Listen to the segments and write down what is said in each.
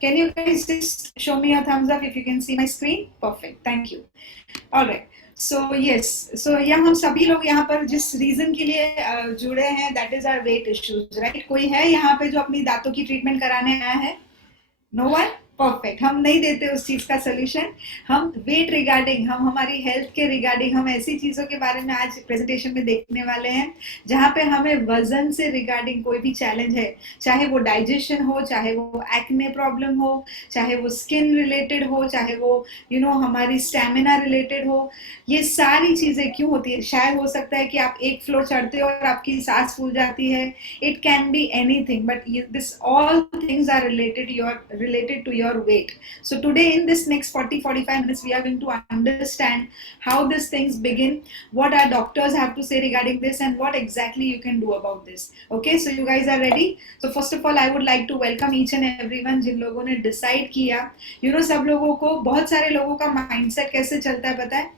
Can you guys just show me a thumbs up if you can see my screen? Perfect. Thank you. All right. So yes, so यहाँ हम सभी लोग यहाँ पर जिस reason के लिए जुड़े हैं, that is our weight issues, right? कोई है यहाँ पे जो अपनी दांतों की ट्रीटमेंट कराने आया है? No one? परफेक्ट. हम नहीं देते उस चीज का सोल्यूशन. हम वेट रिगार्डिंग, हम हमारी हेल्थ के रिगार्डिंग, हम ऐसी चीजों के बारे में आज प्रेजेंटेशन में देखने वाले हैं जहाँ पे हमें वजन से रिगार्डिंग कोई भी चैलेंज है, चाहे वो डाइजेशन हो, चाहे वो एक्ने प्रॉब्लम हो, चाहे वो स्किन रिलेटेड हो, चाहे वो हमारी स्टेमिना रिलेटेड हो, ये सारी चीजें क्यों होती है? शायद हो सकता है कि आप एक फ्लोर चढ़ते हो और आपकी सांस फूल जाती है. It can be anything, but this all things are related to your weight. So today in this next 40-45 minutes we are going to understand how these things begin, what our doctors have to say regarding this, and what exactly you can do about this. Okay, so you guys are ready? So first of all I would like to welcome each and everyone जिन लोगों ने decide किया. सब लोगों को, बहुत सारे लोगों का mindset कैसे चलता है पता है?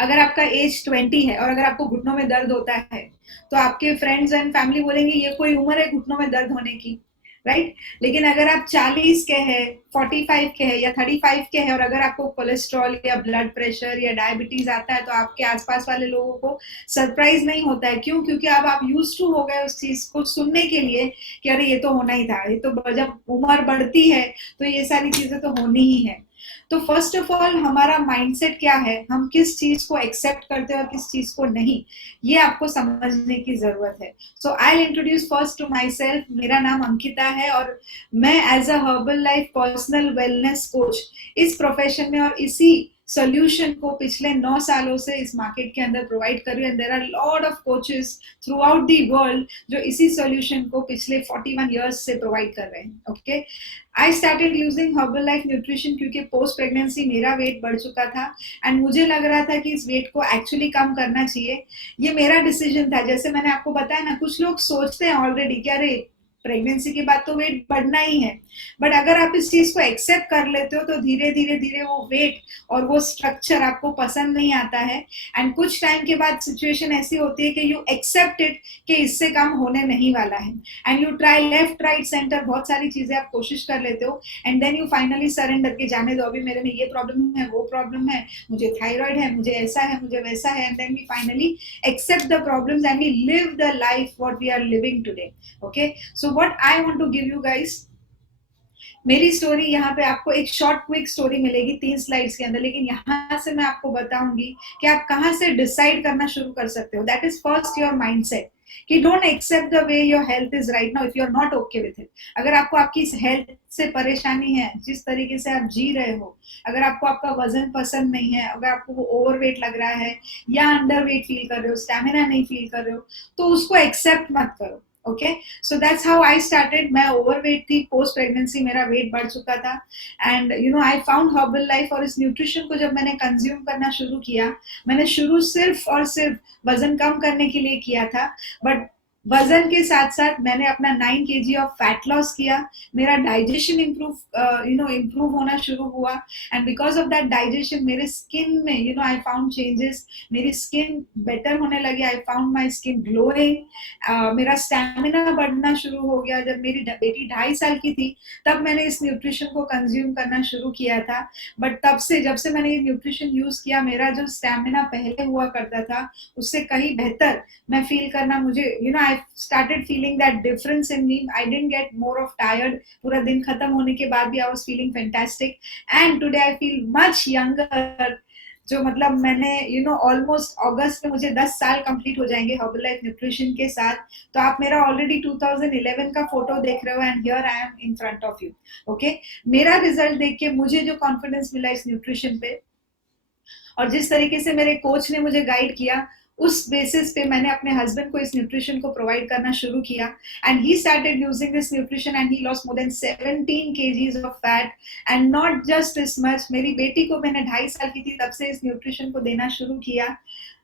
अगर आपका एज 20 है और अगर आपको घुटनों में दर्द होता है तो आपके फ्रेंड्स एंड फैमिली बोलेंगे ये कोई उम्र है घुटनों में दर्द होने की, राइट? लेकिन अगर आप 40 के हैं, 45 के हैं या 35 के हैं और अगर आपको कोलेस्ट्रॉल या ब्लड प्रेशर या डायबिटीज आता है तो आपके आसपास वाले लोगों को सरप्राइज नहीं होता है. क्यों? क्योंकि अब आप यूज टू हो गए उस चीज को सुनने के लिए कि अरे ये तो होना ही था, ये तो जब उम्र बढ़ती है तो ये सारी चीजें तो होनी ही है. तो फर्स्ट ऑफ ऑल हमारा माइंडसेट क्या है, हम किस चीज को एक्सेप्ट करते हैं और किस चीज को नहीं, ये आपको समझने की जरूरत है. So I introduce first to myself. मेरा नाम अंकिता है और मैं as a Herbalife personal wellness coach इस प्रोफेशन में और इसी सोल्यूशन को पिछले 9 सालों से इस मार्केट के अंदर प्रोवाइड कर रही हूँ. And there are lot of coaches throughout the world जो इसी सोल्यूशन को पिछले 41 इयर्स से प्रोवाइड कर रहे हैं. ओके, आई started using herbal life nutrition क्योंकि पोस्ट प्रेगनेंसी मेरा वेट बढ़ चुका था एंड मुझे लग रहा था कि इस वेट को एक्चुअली कम करना चाहिए. ये मेरा डिसीजन था. जैसे मैंने आपको बताया ना, कुछ लोग सोचते हैं ऑलरेडी कि अरे प्रेगनेंसी के बाद तो वेट बढ़ना ही है, बट अगर आप इस चीज को एक्सेप्ट कर लेते हो तो धीरे धीरे धीरे वो वेट और वो स्ट्रक्चर आपको पसंद नहीं आता है. एंड कुछ टाइम के बाद सिचुएशन ऐसी होती है कि यू एक्सेप्ट इट कि इससे कम होने नहीं वाला है and you try left right center, बहुत सारी चीजें आप कोशिश कर लेते हो and then you finally surrender के जाने दो, अभी मेरे में ये प्रॉब्लम है, वो प्रॉब्लम है, मुझे थायराइड है, मुझे ऐसा है, मुझे वैसा है. And then we finally accept the problems and we live the life what we are living today. Okay, so what I want to give you guys, मेरी स्टोरी यहाँ पे आपको एक शॉर्ट क्विक स्टोरी मिलेगी 3 स्लाइड्स के अंदर, लेकिन यहाँ से मैं आपको बताऊंगी कि आप कहाँ से डिसाइड करना शुरू कर सकते हो. That is first your mindset कि don't accept the way your health is right now if you are not okay with it. अगर आपको आपकी हेल्थ से परेशानी है, जिस तरीके से आप जी रहे हो, अगर आपको आपका वजन पसंद नहीं है, अगर आपको ओवरवेट लग रहा है या अंडरवेट फील कर रहे हो, स्टैमिना नहीं फील कर रहे हो, तो उसको एक्सेप्ट मत करो. Okay, so that's how I started. मैं ओवरवेट थी, पोस्ट प्रेगनेंसी मेरा वेट बढ़ चुका था and I found herbal life. और इस न्यूट्रिशन को जब मैंने कंज्यूम करना शुरू किया, मैंने शुरू सिर्फ और सिर्फ वजन कम करने के लिए किया था, बट वजन के साथ साथ मैंने अपना 9 kg ऑफ फैट लॉस किया. मेरा डाइजेशन इम्प्रूव होना शुरू हुआ and because of that digestion मेरे स्किन में आई फाउंड चेंजेस. मेरी स्किन बेटर होने लगी. I found my skin glowing. मेरा स्टैमिना बढ़ना शुरू हो गया. जब मेरी बेटी 2.5 साल की थी तब मैंने इस न्यूट्रिशन को कंज्यूम करना शुरू किया था, बट तब से जब से मैंने ये न्यूट्रिशन यूज किया, मेरा जो स्टैमिना पहले हुआ करता था उससे कहीं बेहतर मैं फील करना, मुझे I started feeling that difference in me. I didn't get more of tired. पूरा दिन खत्म होने के बाद भी I was feeling fantastic. And today I feel much younger. जो मतलब मैंने ऑलमोस्ट अगस्त में मुझे 10 साल कंप्लीट हो जाएंगे हर्बल लाइफ न्यूट्रिशन के साथ. तो आप मेरा ऑलरेडी 2011 का फोटो देख रहे हो and here I am in front of you. Okay, मेरा रिजल्ट देख के मुझे जो कॉन्फिडेंस मिला इस न्यूट्रिशन पे और जिस तरीके से मेरे कोच ने मुझे गाइड किया, उस बेसिस पे मैंने अपने हस्बैंड को इस न्यूट्रिशन को प्रोवाइड करना शुरू किया and he started using this nutrition and he lost more than 17 kgs of fat. And not just this much, मेरी बेटी को मैंने 2.5 साल की थी तब से इस न्यूट्रिशन को देना शुरू किया.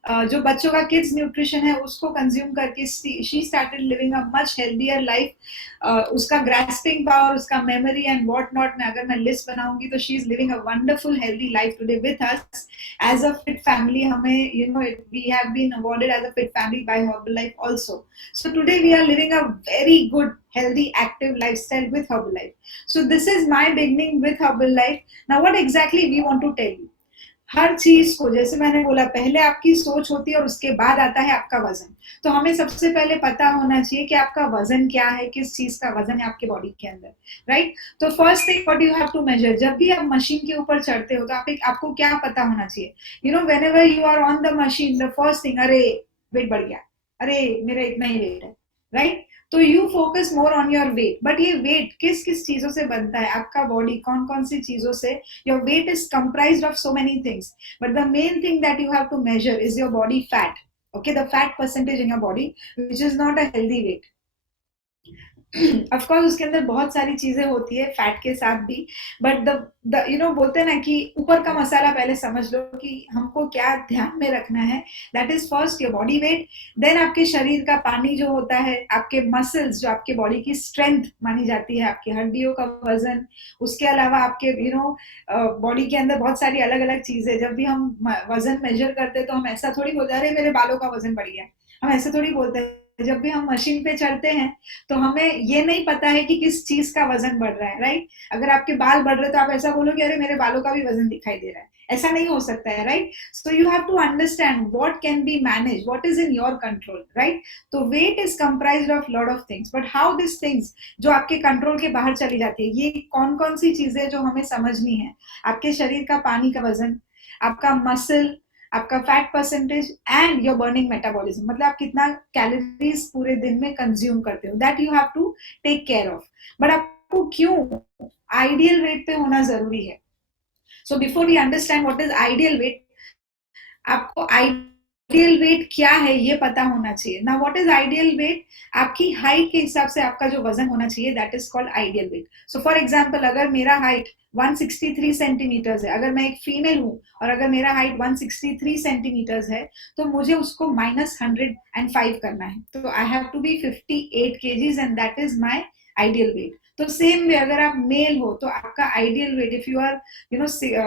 जो बच्चों का किड्स न्यूट्रिशन है उसको कंज्यूम करके she started living a much healthier life. उसका ग्रास्पिंग पावर, उसका मेमोरी एंड व्हाट नॉट, मैं अगर मैं लिस्ट बनाऊंगी तो she is living a wonderful healthy life today with us as a fit family. हमें we have been awarded as a fit family by Herbalife also. So today we are living a very good, healthy, active lifestyle with Herbalife. So this is my beginning with Herbalife. Now what exactly we want to tell you? हर चीज को, जैसे मैंने बोला, पहले आपकी सोच होती है और उसके बाद आता है आपका वजन। तो हमें सबसे पहले पता होना चाहिए कि आपका वजन क्या है, किस चीज का वजन है आपके बॉडी के अंदर, राइट। तो first thing what you have to measure, जब भी आप मशीन के ऊपर चढ़ते हो तो आपको क्या पता होना चाहिए, whenever you are on the machine, the first thing, अरे वेट बढ़ गया, अरे मेरा इतना ही वेट है, राइट। तो you focus more on your weight, but ये वेट किस किस चीजों से बनता है, आपका बॉडी कौन कौन सी चीजों से, your weight is comprised of so many things, but the main thing that you have to measure is your body fat. Okay, the fat percentage in your body, which is not a healthy weight. Of course उसके अंदर बहुत सारी चीजें होती है fat के साथ भी, बट द बोलते हैं ना कि ऊपर का मसाला पहले समझ लो कि हमको क्या ध्यान में रखना है। That is first your body weight, then आपके शरीर का पानी जो होता है, आपके मसल्स जो आपके बॉडी की स्ट्रेंथ मानी जाती है, आपकी हड्डियों का वजन, उसके अलावा आपके बॉडी के अंदर बहुत सारी अलग अलग चीजें। जब भी हम वजन मेजर करते हैं तो हम ऐसा थोड़ी बोलते हैं अरे मेरे बालों का वजन बढ़ गया, हम ऐसे थोड़ी बोलते हैं। जब भी हम मशीन पे चलते हैं तो हमें ये नहीं पता है कि किस चीज का वजन बढ़ रहा है, राइट। अगर आपके बाल बढ़ रहे हैं तो आप ऐसा बोलोगे अरे मेरे बालों का भी वजन दिखाई दे रहा है, ऐसा नहीं हो सकता है, right. So you have to understand what can be manage, what is in your control, right. तो weight is comprised of lot of things, but how this things जो आपके कंट्रोल के बाहर चली जाती है, ये कौन कौन सी चीजें जो हमें समझनी है। आपके शरीर का पानी का वजन, आपका मसल, आपका fat percentage and your burning metabolism, मतलब आप कितना कैलोरीज पूरे दिन में कंज्यूम करते हो, that you have to take care of. But आपको क्यों आइडियल वेट पे होना जरूरी है। So before we understand what is ideal weight, आपको आइडियल वेट क्या है ये पता होना चाहिए ना। व्हाट इज आइडियल वेट, आपकी हाइट के हिसाब से आपका जो वजन होना चाहिए, that is called ideal weight. So for example, अगर मेरा हाइट 163 सेंटीमीटर्स है, अगर मैं एक फीमेल हूं और अगर मेरा हाइट 163 सेंटीमीटर्स है, तो मुझे उसको -105 करना है। तो I have to be 58 KGs and that is my ideal weight. तो सेम वे अगर आप मेल हो तो आपका ideal weight, if you are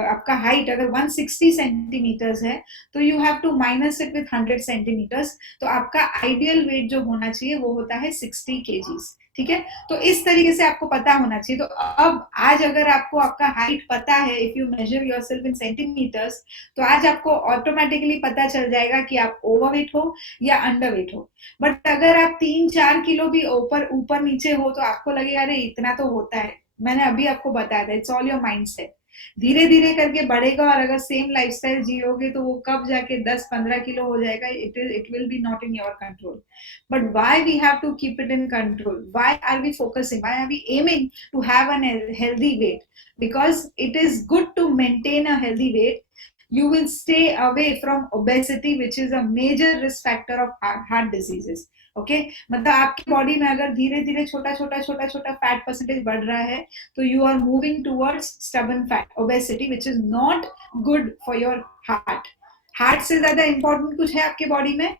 आपका हाइट अगर 160 सेंटीमीटर्स है, तो you have to minus it with 100 centimetres, तो आपका आइडियल वेट जो होना चाहिए वो होता है 60 केजीज, ठीक है। तो इस तरीके से आपको पता होना चाहिए। तो अब आज अगर आपको आपका हाइट पता है, if you measure yourself in centimetres, तो आज आपको ऑटोमेटिकली पता चल जाएगा कि आप ओवरवेट हो या अंडरवेट हो। बट अगर आप 3-4 किलो भी ऊपर ऊपर नीचे हो तो आपको लगेगा अरे इतना तो होता है। मैंने अभी आपको बताया था, इट्स ऑल योर माइंडसेट, धीरे धीरे करके बढ़ेगा, और अगर सेम लाइफस्टाइल जियोगे तो वो कब जाके 10-15 किलो हो जाएगा, it will be not in your control. But why we have to keep it in control? Why are we focusing? Why are we aiming to have a healthy weight? Because it is good to maintain a healthy weight. You will stay away from obesity, which is a major risk factor of heart diseases. Okay मतलब आपकी body में अगर धीरे धीरे छोटा छोटा छोटा छोटा फैट परसेंटेज बढ़ रहा है, तो you are moving towards stubborn fat, obesity, which is not good for your heart. Heart से ज्यादा इंपॉर्टेंट कुछ है आपके बॉडी में,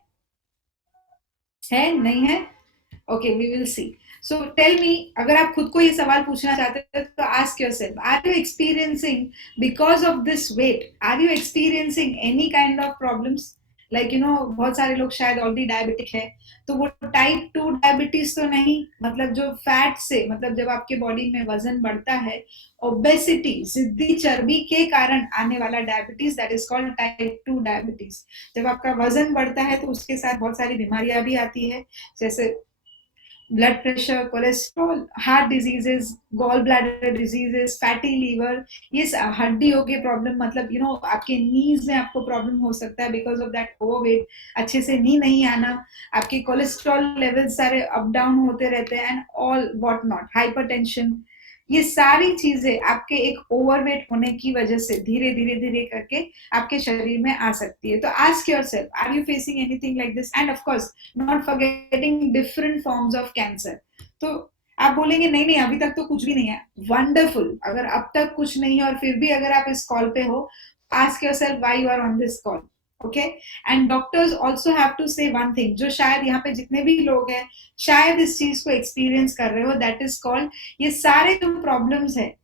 है नहीं है? Okay, we will see. So tell me, अगर आप खुद को ये सवाल पूछना चाहते हैं तो ask yourself, are you experiencing because of this weight, are you experiencing any kind of problems, like बहुत सारे लोग शायद ऑलरेडी डायबिटिक है, तो वो टाइप 2 डायबिटीज तो नहीं, मतलब जो फैट से, मतलब जब आपके बॉडी में वजन बढ़ता है, ओबेसिटी, जिद्दी चर्बी के कारण आने वाला diabetes, that is called type 2 diabetes. जब आपका वजन बढ़ता है तो उसके साथ बहुत सारी बीमारियां भी आती है, जैसे blood pressure, cholesterol, heart diseases, gall bladder diseases, fatty liver, ये हड्डियों के प्रॉब्लम, मतलब आपके नीज में आपको प्रॉब्लम हो सकता है बिकॉज ऑफ दैट ओवरवेट, अच्छे से नी नहीं आना, आपके कोलेस्ट्रॉल लेवल सारे अप डाउन होते रहते हैं, and all what not, hypertension, ये सारी चीजें आपके एक ओवरवेट होने की वजह से धीरे धीरे धीरे करके आपके शरीर में आ सकती है। तो ask yourself, are you facing anything like this? And of course not forgetting different forms of cancer. तो आप बोलेंगे नहीं नहीं अभी तक तो कुछ भी नहीं है, वंडरफुल। अगर अब तक कुछ नहीं है और फिर भी अगर आप इस कॉल पे हो, ask yourself why you are on this call. Okay. And doctors also have to say one thing, जो शायद यहाँ पे जितने भी लोग हैं शायद इस चीज को एक्सपीरियंस कर रहे हो, दैट इज कॉल्ड, ये सारे जो प्रॉब्लम्स है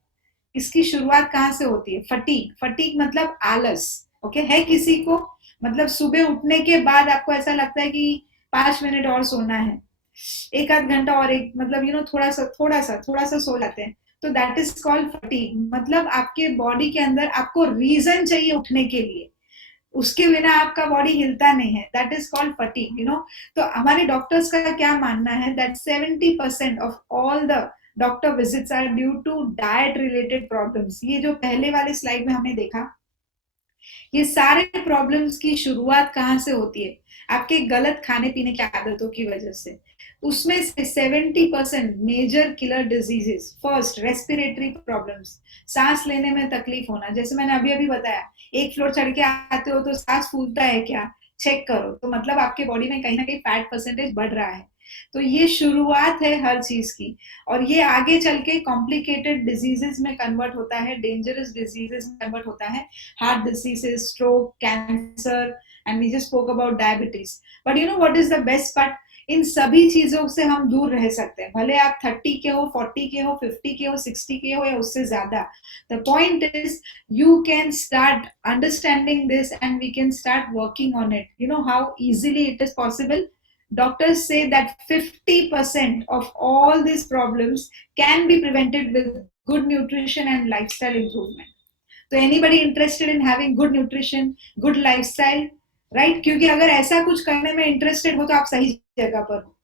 इसकी शुरुआत कहाँ से होती है? फटीग. फटीग मतलब आलस. ओके, है किसी को? मतलब सुबह उठने के बाद आपको ऐसा लगता है कि 5 मिनट और सोना है, एक आध घंटा और, एक मतलब थोड़ा सा सो जाते हैं, तो दैट इज कॉल्ड फटीग. मतलब आपके बॉडी के अंदर आपको रीजन चाहिए उठने के लिए, उसके बिना आपका बॉडी हिलता नहीं है, that is called fatigue, you know. तो हमारे डॉक्टर्स का क्या मानना है, that 70% of all the doctor visits are due to diet related problems. ये जो पहले वाले स्लाइड में हमने देखा, ये सारे प्रॉब्लम्स की शुरुआत कहाँ से होती है? आपके गलत खाने पीने की आदतों की वजह से. उसमें से 70% major killer diseases, first respiratory problems, सांस लेने में तकलीफ होना. जैसे मैंने अभी अभी बताया, एक फ्लोर चढ़ के आते हो तो सांस फूलता है क्या, चेक करो, तो मतलब आपके बॉडी में कहीं ना कहीं फैट परसेंटेज बढ़ रहा है. तो ये शुरुआत है हर चीज की, और ये आगे चल के कॉम्प्लिकेटेड डिजीजेस में कन्वर्ट होता है, डेंजरस डिजीजेस में कन्वर्ट होता है, heart diseases, stroke, cancer, and we just spoke about diabetes. But you know what is the best part? इन सभी चीजों से हम दूर रह सकते हैं, भले आप 30 के हो, 40 के हो, 50 के हो, 60 के हो या उससे ज्यादा. The point is you can start understanding this and we can start working on it. You know how easily it is possible. Doctors say that 50% of all these problems can be prevented with good nutrition and lifestyle improvement. So anybody interested in having good nutrition, good lifestyle, right? क्योंकि अगर ऐसा कुछ करने में interested हो तो आप सही जगह पर हो.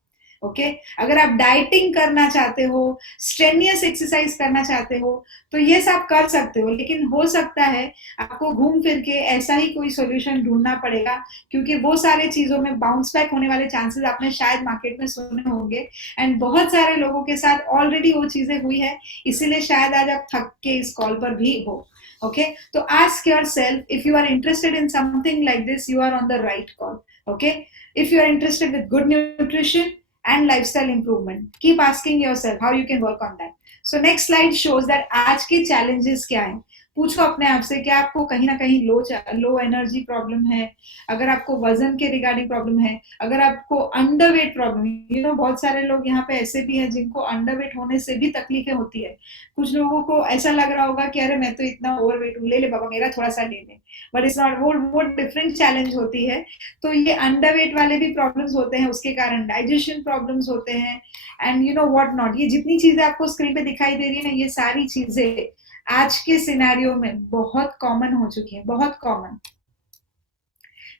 ओके, अगर आप डाइटिंग करना चाहते हो, स्ट्रेनियस एक्सरसाइज करना चाहते हो, तो ये सब कर सकते हो, लेकिन हो सकता है आपको घूम फिर के ऐसा ही कोई सॉल्यूशन ढूंढना पड़ेगा, क्योंकि वो सारे चीजों में बाउंस बैक होने वाले चांसेस आपने शायद मार्केट में सुने होंगे, एंड बहुत सारे लोगों के साथ ऑलरेडी वो चीजें हुई है, इसीलिए शायद आज आप थक के इस कॉल पर भी हो. Okay, so ask yourself, if you are interested in something like this, you are on the right call. Okay, if you are interested with good nutrition and lifestyle improvement, keep asking yourself how you can work on that. So next slide shows that आज के challenges क्या हैं. पूछो अपने आप से, क्या आपको कहीं ना कहीं लो एनर्जी प्रॉब्लम है, अगर आपको वजन के रिगार्डिंग प्रॉब्लम है, अगर आपको अंडरवेट प्रॉब्लम, यू नो बहुत सारे लोग यहाँ पे ऐसे भी हैं जिनको अंडरवेट होने से भी तकलीफें होती है. कुछ लोगों को ऐसा लग रहा होगा कि अरे मैं तो इतना ओवरवेट हूँ, ले ले बाबा मेरा थोड़ा सा ले ले, बट इट्स नॉट, वो डिफरेंट चैलेंज होती है. तो ये अंडरवेट वाले भी प्रॉब्लम्स होते हैं, उसके कारण डाइजेशन प्रॉब्लम्स होते हैं, and you know what not. ये जितनी चीजें आपको स्क्रीन पे दिखाई दे रही है ना, ये सारी चीजें आज के सिनेरियो में बहुत कॉमन हो चुकी है, बहुत कॉमन.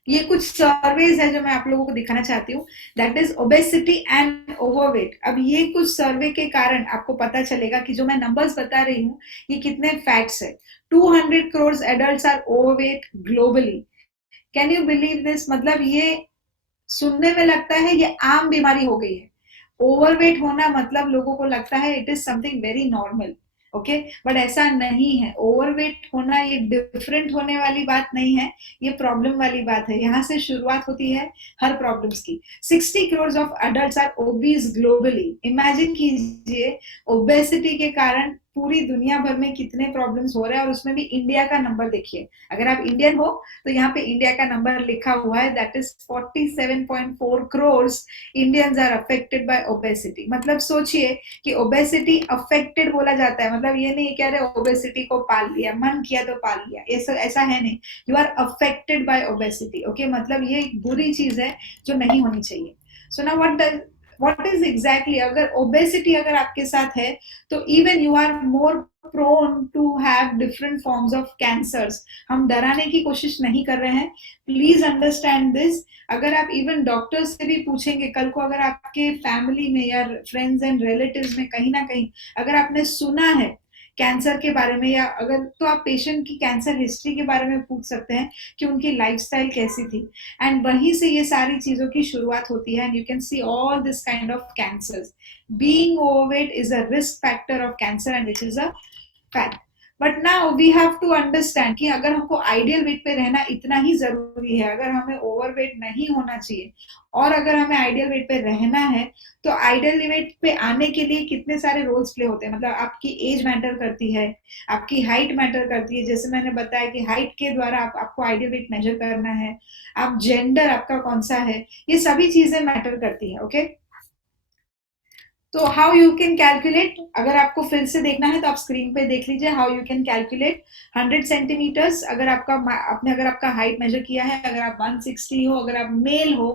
ये कुछ सर्वेज है जो मैं आप लोगों को दिखाना चाहती हूँ, that is obesity and overweight. अब ये कुछ सर्वे के कारण आपको पता चलेगा कि जो मैं नंबर्स बता रही हूँ ये कितने फैक्ट्स है. 200 crore adults are overweight globally. Can you believe this? मतलब ये सुनने में लगता है ये आम बीमारी हो गई है. ओवरवेट होना मतलब लोगों को लगता है it is something very normal. Okay, but ऐसा नहीं है. ओवरवेट होना ये डिफरेंट होने वाली बात नहीं है, ये प्रॉब्लम वाली बात है. यहाँ से शुरुआत होती है हर प्रॉब्लम्स की. 60 crore of adults are obese globally. Imagine कीजिए ओबेसिटी के कारण पूरी दुनिया भर में कितने प्रॉब्लम्स हो रहे हैं, और उसमें भी इंडिया का नंबर देखिए. अगर आप इंडियन हो तो यहाँ पे इंडिया का नंबर लिखा हुआ है, that is 47.4 crore Indians are affected by obesity. मतलब सोचिए कि ओबेसिटी अफेक्टेड बोला जाता है, मतलब ये नहीं कह रहे ओबेसिटी को पाल लिया, मन किया तो पाल लिया, ऐसा है नहीं. You are affected by obesity. Okay, मतलब ये बुरी चीज है जो नहीं होनी चाहिए. So now what is exactly, अगर obesity अगर आपके साथ है तो even you are more prone to have different forms of cancers. हम डराने की कोशिश नहीं कर रहे हैं, प्लीज अंडरस्टैंड दिस. अगर आप इवन डॉक्टर्स से भी पूछेंगे कल को, अगर आपके फैमिली में या फ्रेंड्स एंड रिलेटिव्स में कहीं ना कहीं अगर आपने सुना है कैंसर के बारे में, या अगर तो आप पेशेंट की कैंसर हिस्ट्री के बारे में पूछ सकते हैं कि उनकी लाइफस्टाइल कैसी थी, एंड वहीं से ये सारी चीजों की शुरुआत होती है. And you can see all this kind of cancers. Being overweight is a risk factor of cancer and which is a fact. But now we have to understand कि अगर हमको आइडियल वेट पे रहना इतना ही जरूरी है, अगर हमें ओवरवेट नहीं होना चाहिए और अगर हमें आइडियल वेट पे रहना है, तो आइडियल वेट पे आने के लिए कितने सारे रोल्स प्ले होते हैं। मतलब आपकी एज मैटर करती है, आपकी हाइट मैटर करती है, जैसे मैंने बताया कि हाइट के द्वारा आपको आइडियल वेट मेजर करना है, आप जेंडर आपका कौन सा है, ये सभी चीजें मैटर करती है। ओके, तो हाउ यू कैन कैलकुलेट, अगर आपको फिर से देखना है तो आप स्क्रीन पे देख लीजिए how you can calculate 100 centimetres. अगर आपका आपने अगर आपका हाइट मेजर किया है, अगर आप 160 हो, अगर आप मेल हो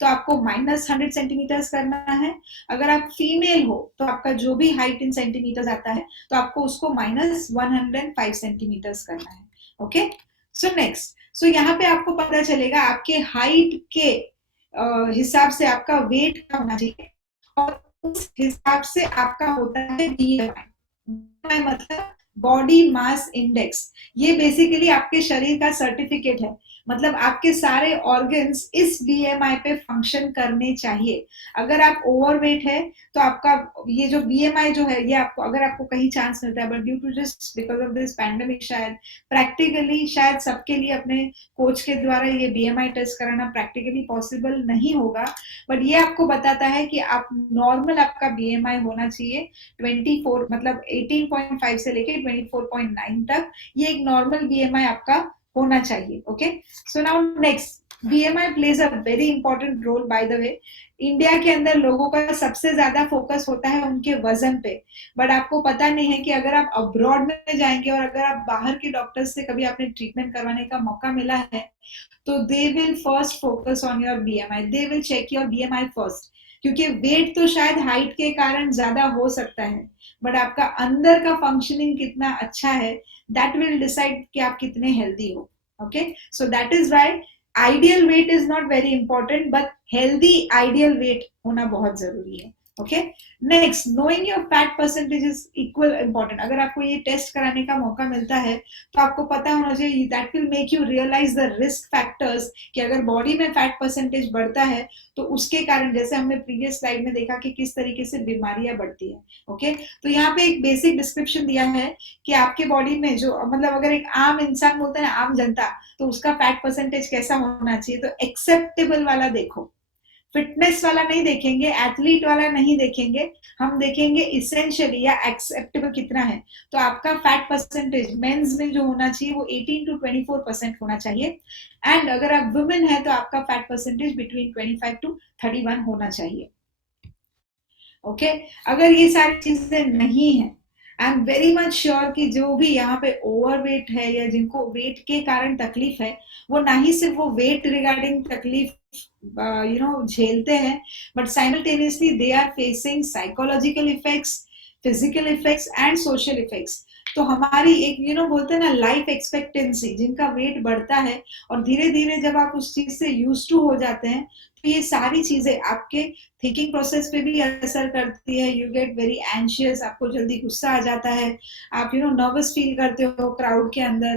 तो आपको -100 सेंटीमीटर्स करना है। अगर आप फीमेल हो तो आपका जो भी हाइट इन सेंटीमीटर्स आता है तो आपको उसको -105 सेंटीमीटर्स करना है। ओके, सो नेक्स्ट, सो यहाँ पे आपको पता चलेगा आपके हाइट के हिसाब से आपका वेट क्या होना चाहिए, और उस हिसाब से आपका होता है बीएमआई, मतलब बॉडी मास इंडेक्स। ये बेसिकली आपके शरीर का सर्टिफिकेट है, मतलब आपके सारे ऑर्गन्स इस बीएमआई पे फंक्शन करने चाहिए। अगर आप ओवरवेट है तो आपका ये जो बीएमआई जो है, ये आपको अगर आपको कहीं चांस मिलता है, but due to just because of this pandemic शायद प्रैक्टिकली शायद सबके लिए अपने कोच के द्वारा ये बीएमआई टेस्ट कराना प्रैक्टिकली पॉसिबल नहीं होगा, बट ये आपको बताता है कि आप नॉर्मल आपका बीएमआई होना चाहिए 24, मतलब 18.5 से लेके 24.9 तक, ये एक नॉर्मल बीएमआई आपका होना चाहिए। Okay, so now next, BMI plays a very important role. By the way, India के अंदर लोगों का सबसे ज्यादा फोकस होता है उनके वजन पे, बट आपको पता नहीं है कि अगर आप अब्रॉड में जाएंगे और अगर आप बाहर के डॉक्टर से कभी आपने ट्रीटमेंट करवाने का मौका मिला है, तो they will first focus on your BMI, they will check your BMI first, क्योंकि वेट तो शायद हाइट के कारण ज्यादा हो सकता है, बट आपका अंदर का फंक्शनिंग कितना अच्छा है, दैट विल डिसाइड कि आप कितने हेल्दी हो। Okay, so that is why ideal weight is not very important, but healthy ideal weight होना बहुत जरूरी है। Okay, next, knowing your fat percentage is equal important. अगर आपको ये टेस्ट कराने का मौका मिलता है तो आपको पता होना चाहिए, that will make you realize the risk factors, कि अगर बॉडी में फैट परसेंटेज बढ़ता है तो उसके कारण, जैसे हमने प्रीवियस स्लाइड में देखा कि किस तरीके से बीमारियां बढ़ती है। ओके, तो यहाँ पे एक बेसिक डिस्क्रिप्शन दिया है कि आपके बॉडी में जो, मतलब अगर एक आम इंसान बोलता है ना, आम जनता, तो उसका फैट परसेंटेज कैसा होना चाहिए, तो एक्सेप्टेबल वाला देखो, फिटनेस वाला नहीं देखेंगे, एथलीट वाला नहीं देखेंगे, हम देखेंगे इसेंशियली या एक्सेप्टेबल कितना है। तो आपका फैट परसेंटेज मेंस में जो होना चाहिए वो 18 to 24% होना चाहिए, एंड अगर आप वुमेन है तो आपका फैट परसेंटेज बिटवीन 25 to 31 होना चाहिए। ओके, अगर ये सारी चीजें नहीं है, I am very much sure कि जो भी यहाँ पे ओवरवेट है या जिनको वेट के कारण तकलीफ है, वो ना ही सिर्फ वो वेट रिगार्डिंग तकलीफ झेलते हैं, but simultaneously they are facing psychological effects, physical effects and social effects. तो हमारी एक बोलते हैं ना लाइफ एक्सपेक्टेंसी, जिनका वेट बढ़ता है और धीरे धीरे जब आप उस चीज से यूज टू हो जाते हैं, तो ये सारी चीजें आपके थिंकिंग प्रोसेस पे भी असर करती है। यू गेट वेरी एंशियस, आपको जल्दी गुस्सा आ जाता है, आप नर्वस फील करते हो क्राउड के अंदर,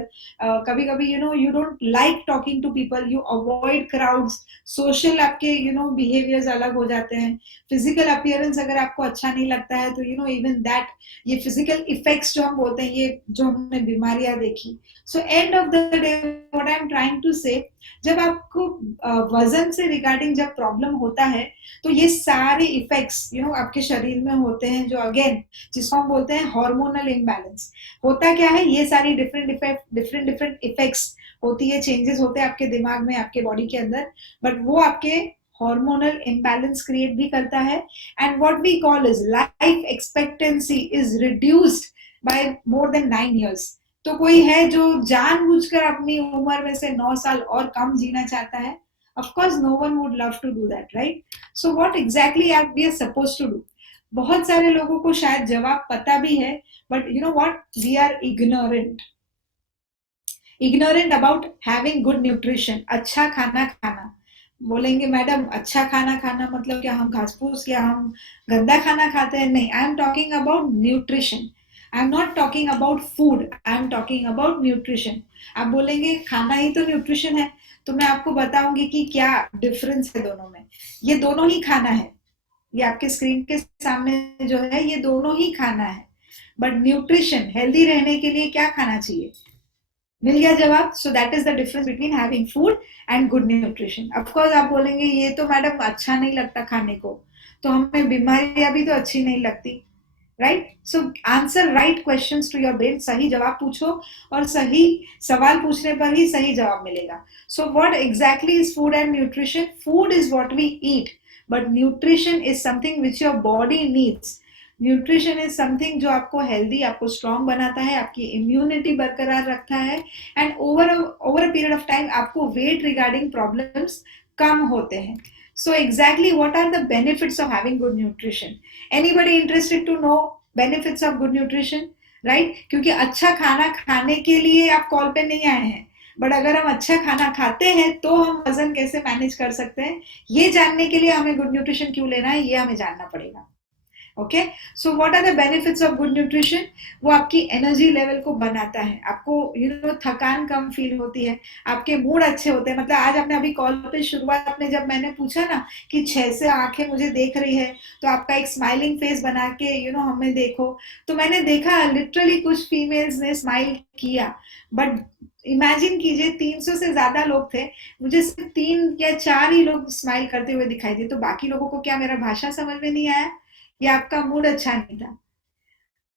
कभी कभी you don't like talking to people, you avoid crowds, social आपके बिहेवियर्स अलग हो जाते हैं, फिजिकल अपीयरेंस अगर आपको अच्छा नहीं लगता है तो इवन दैट, ये फिजिकल इफेक्ट्स जो हम बोलते हैं, ये जो हमने बीमारियां देखी। So end of the day what I am trying to say, जब आपको वजन से रिगार्डिंग जब प्रॉब्लम होता है, तो ये सारे इफेक्ट्स आपके शरीर में होते हैं, जो अगेन जिसको हम बोलते हैं हार्मोनल इम्बैलेंस। होता क्या है, ये सारी डिफरेंट इफेक्ट्स होती है, चेंजेस होते हैं आपके दिमाग में, आपके बॉडी के अंदर, बट वो आपके हार्मोनल इम्बैलेंस क्रिएट भी करता है, and what we call is life expectancy is reduced by more than 9 years। तो कोई है जो जानबूझकर अपनी उम्र में से 9 साल और कम जीना चाहता है? Of course, no one would love to do that, right? So what exactly are we supposed to do? बहुत सारे लोगों को शायद जवाब पता भी है, but you know what? We are ignorant about having good nutrition. अच्छा खाना खाना, बोलेंगे मैडम अच्छा खाना खाना मतलब क्या, हम घास फूस या हम गंदा खाना खाते हैं? नहीं, I am talking about nutrition, I am not talking about food, I am talking about nutrition. आप बोलेंगे खाना ही तो न्यूट्रिशन है, तो मैं आपको बताऊंगी कि क्या डिफरेंस है दोनों में। ये दोनों ही खाना है, ये आपके स्क्रीन के सामने जो है ये दोनों ही खाना है, बट न्यूट्रिशन, हेल्दी रहने के लिए क्या खाना चाहिए? मिल गया जवाब. सो that is the difference between having food and good nutrition. Of course आप बोलेंगे ये तो मैडम अच्छा नहीं लगता खाने को, तो हमें बीमारियां भी तो अच्छी नहीं लगती, right? So answer right questions to your brain. सही जवाब पूछो और सही सवाल पूछने पर ही सही जवाब मिलेगा. So what exactly is food and nutrition? Food is what we eat, but nutrition is something which your body needs. Nutrition is something जो आपको हेल्दी, आपको स्ट्रांग बनाता है, आपकी इम्यूनिटी बरकरार रखता है, and over a period of time आपको वेट रिगार्डिंग प्रॉब्लम्स कम होते हैं. So exactly what are the benefits of having good nutrition? Anybody interested to know benefits of good nutrition? Right? क्योंकि अच्छा खाना खाने के लिए आप कॉल पे नहीं आए हैं, बट अगर हम अच्छा खाना खाते हैं तो हम वजन कैसे मैनेज कर सकते हैं, ये जानने के लिए हमें गुड न्यूट्रिशन क्यों लेना है, ये हमें जानना पड़ेगा. Okay, so what are the benefits of good nutrition? वो आपकी एनर्जी लेवल को बनाता है, आपको थकान कम फील होती है, आपके मूड अच्छे होते हैं. मतलब आज आपने अभी कॉल पे शुरुआत में जब मैंने पूछा ना कि 6 से आंखें मुझे देख रही है, तो आपका एक स्माइलिंग फेस बना के हमें देखो, तो मैंने देखा लिटरली कुछ फीमेल्स ने स्माइल किया. बट इमेजिन कीजिए 300 से ज्यादा लोग थे, मुझे सिर्फ 3 या 4 ही लोग स्माइल करते हुए दिखाई दिए. तो बाकी लोगों को क्या मेरा भाषा समझ में नहीं आया या आपका मूड अच्छा नहीं था?